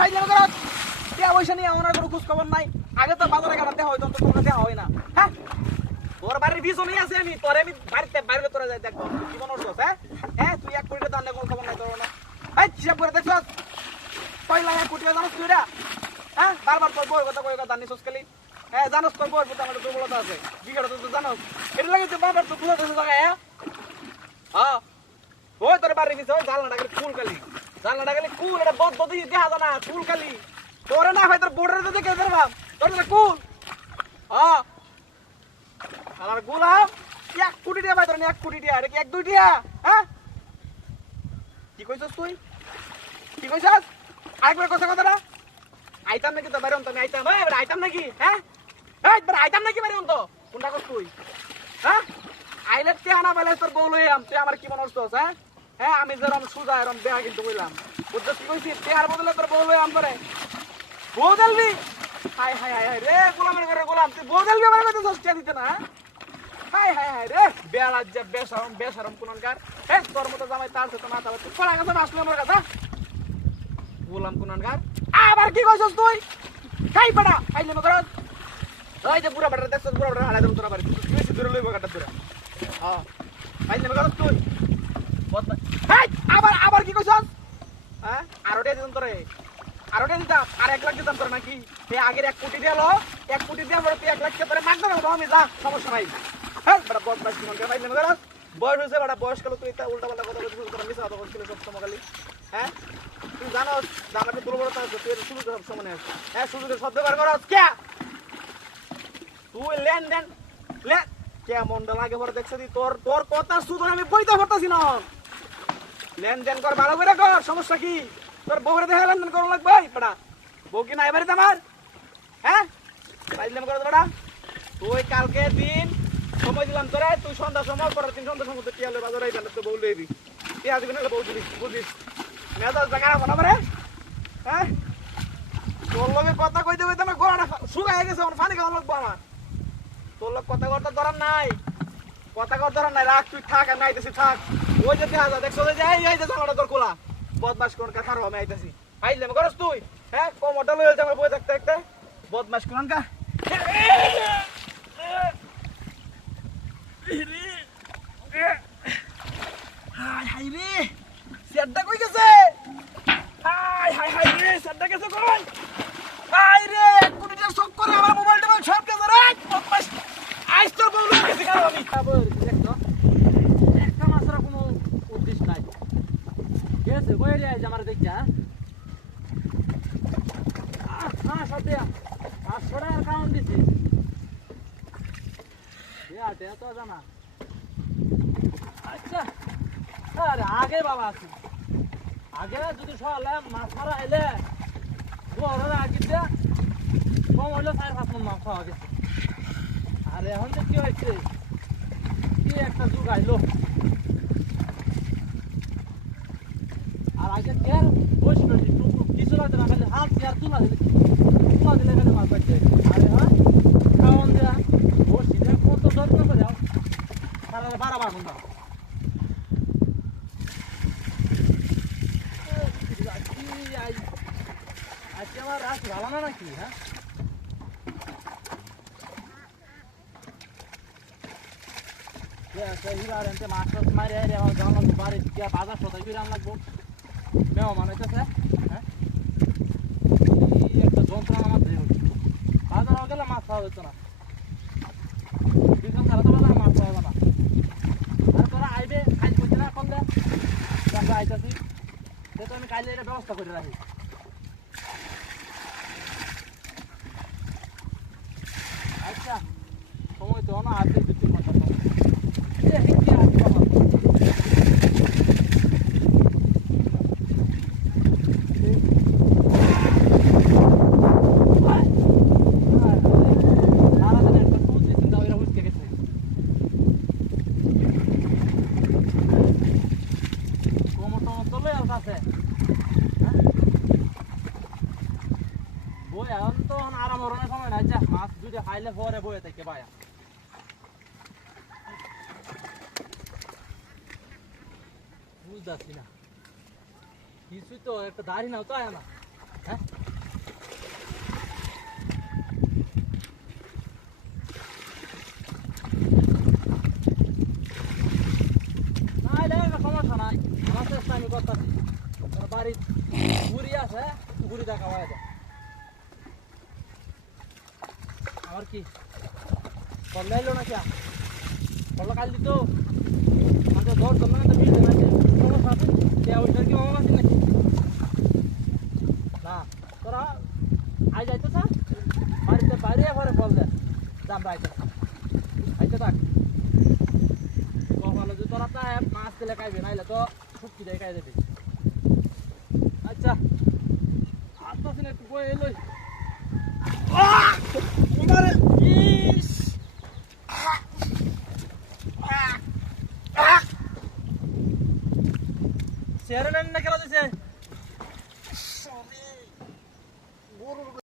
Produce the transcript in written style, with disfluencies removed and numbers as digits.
ভাই যাবে করো টিয়া পয়সা নিয়ে আমার কোনো খোঁজ খবর নাই আগে তো বাজারে কাটাতে হয় তো তোমরা দেওয়া হয় না হ্যাঁ তোর বাড়ির পিছনেই আছে আমি তোরে আমি বাড়িতে বাইরে তোরা যাই দেখবো কি মনে হচ্ছে হ্যাঁ হ্যাঁ তুই 1 কোটি টাকা দান কোনো খবর নাই তোর না এই হিসাব করে দেখছস কয়লা 1 কোটি টাকা জানোস তুই রা হ্যাঁ বারবার তোর বউর কথা কই কথা নিছস খালি হ্যাঁ জানোস তোর বউর প্রতি আমার দুর্বলতা আছে বিগড় তো জানোস এটা লাগে তুই বারবার তো বুঝাতে জায়গা হ্যাঁ হ্যাঁ ওই তোর বাড়ির পিছনে ওই জালনাটা খালি কুল এটা বদ বদি দেখা জানা কুল খালি তোরে না হয় তোর বোর্ডারে তো দেখে ধরবাম তোর না কুল হ্যাঁ আমার গোলাম 1 কোটি টাকা পাই তোর 1 কোটি টাকা এটা কি 1 2 টাকা হ্যাঁ কি কইছস তুই কি কইছস আরেকবার কথা না আইতাম নাকি তো বাইরে আমি আইতাম এই বড় আইতাম নাকি হ্যাঁ এই বড় আইতাম নাকি বাইরে তো কোনটা কস তুই হ্যাঁ আইলে তে আনা বেলা তোর বউ লই আম তুই আমার কি মনে হচ্ছে হ্যাঁ হ্যাঁ আমি যেরকম সুজা এরকম বেয়া কিন্তু কইলাম বুঝছস কি কইছি তে আর বদলে তোর বউ লই আম করে বউ দেলবি হায় হায় হায় রে গোলামের ঘরে গোলাম তুই বউ দেলবি আমার কাছে সস্তা দিতে না হায় হায় হায় রে বেলাজ্জা বেশরম কোনকার হে তোর মতো জামাই তার সাথে মাথা তুই পড়া কাছে আসলে আমার কাছে গোলাম কোনকার আবার কি কইছস তুই খাই পড়া আইলে মগর ওই যে পুরা বড় দেখছস পুরা বড় হালা দেব তোরা বাড়ি তুই বেশি দূরে লইব কাটা তোরা হ্যাঁ আইলে মগর তুই বদ হাই আবার কি কইছস হ্যাঁ আরোটা দিন তোরে আরোটা দিতাম আর 1 লাখ দিতাম তোর নাকি এই আগের 1 কোটি দিলো 1 কোটি দিয়ে বড় তুই 1 লাখ তোরে মাগ দাও আমি যা সমস্যা নাই হ্যাঁ বড় বদমাশ কোনকার আইলে মগর বয়স হইছে বড় বয়স কাল তুই তা উল্টা পাল্টা কথা বলছিস তোরা মিছা কথা বলছিস সব সময় খালি হ্যাঁ তুই জানোস আমাদের দুর্বলতা আছে তুই শুরু সব সময় আছে হ্যাঁ সুযোগের শব্দ ব্যবহার করস কে তুই লেনদেন লে কেমন লাগে পরে দেখছ দি তোর কথা শুধু আমি বইতে পারতাছি না লেনদেন কর ভালো করে কর সমস্যা কি তোর বউরে দেখা লেনদেন করা লাগবে পড়া বউ কি নাই বাড়িতে আমার হ্যাঁ পাইলাম করে বড়া তুই কালকে দিন সময় দিলাম তোরে তুই সন্ধ্যা সময় পরের দিন সন্ধ্যা সময় টিয়ালে বাজারে আইবেন তো বউ লইবি টিয়া দিবি না বউ দিবি বুঝিস মেজাজ জায়গা না পারে হ্যাঁ তোর লগে কথা কইতে কইতে আমার গলাটা শুকায় গেছে আমার পানি খাওয়া লাগবো আমার তোর লগে কথা কথা ধরার নাই রাখ তুই থাক আমি আইতেছি থাক ওই যে দেখা যা দেখছো যে এই যে জামাটা তোর খোলা বদমাস কোন কা খারো আমি আইতেছি আইলে করস তুই হ্যাঁ কমটা লইল আমার বই থাকতে থাকতে বদমাস কোন কা হাই হাই রে সেডটা কই গেছে হাই রে সেডটা গেছে কই হাই রে 1 কোটি টাকা শক করে আমার মোবাইলটা সব গেছে রে বদমাস আইস তোর বউ গেছে কারো আমি খবর দেখতো একটা মাসরা কোনো উদ্দেশ্য নাই গেছে কই রে আজ আমার দেখা সব দিয়া আর ছড়া আর কাউন্ট দিছি এটা তো জানা আচ্ছা আরে আগে বাবা আছে আগে যদি সকালে মাছ মারা এলে বড় আগে কম হইলে 4-5 মণ মাছ খাওয়া গেছে আর এখন যে কি হয়েছে কি একটা যুগ আইলো আর আগে তেল বসে কিছু লাগতে না খালি হাত চেয়ার তুলা দিলে খালি মাছ পাইছে আরে হ্যাঁ খাওয়ান দেয়া বসি দেয়া কত যত্ন করে যাও সারা 12 ঘন্টা আজকে আমার রাত ভালো না নাকি হ্যাঁ হিরার এনতে মাছ টাছ মারে আমার জানা লাগবো বাড়ি গিয়া বাজার সদাই করে আন লাগবো মেহমান হইতেছে হ্যাঁ একটা যন্ত্রণা আমার দেহ বাজার গেলে মাছ খাওয়া যেত না দুজন ছাড়া তো বাজার মাছ খাওয়া না আর তোরা আইবে খাই করতে না করলে আমরা আইতাছি যেহেতু আমি কাইলে এটা ব্যবস্থা করে রাখি আচ্ছা সময় তো না আর 2-3 ঘন্টা বই এখন তো আরাম হরণের সময় নাই যা মাছ দুইটা খাইলে পরে বয়ে থেকে পায়া বুঝতেছি না কিছুই তো একটা দাড়ি নাও তো আয় না হ্যাঁ না এটা সমস্যা নাই আমার চেষ্টা আমি করতেছি বাড়ির ঘুরি আছে ঘুরি দেখা হয় আমার কি কল্লা এলো না কে কল্লা কাল দিত আমাদের দর জন্য একটা বিল আছে সমস্যা আছে কে ওইটার কি অভাব আছে নাকি না তোরা আই যাইতো স্যার বাড়িতে বাইরে ঘরে কল দেন দাম রাইতে আইতে থাক কখনো যদি তোরা তা মাছ দিলে খাইবে নাইলে তো শুটকি দিয়ে খাই দেবে আচ্ছা আসতেছি না একটু বই এলোই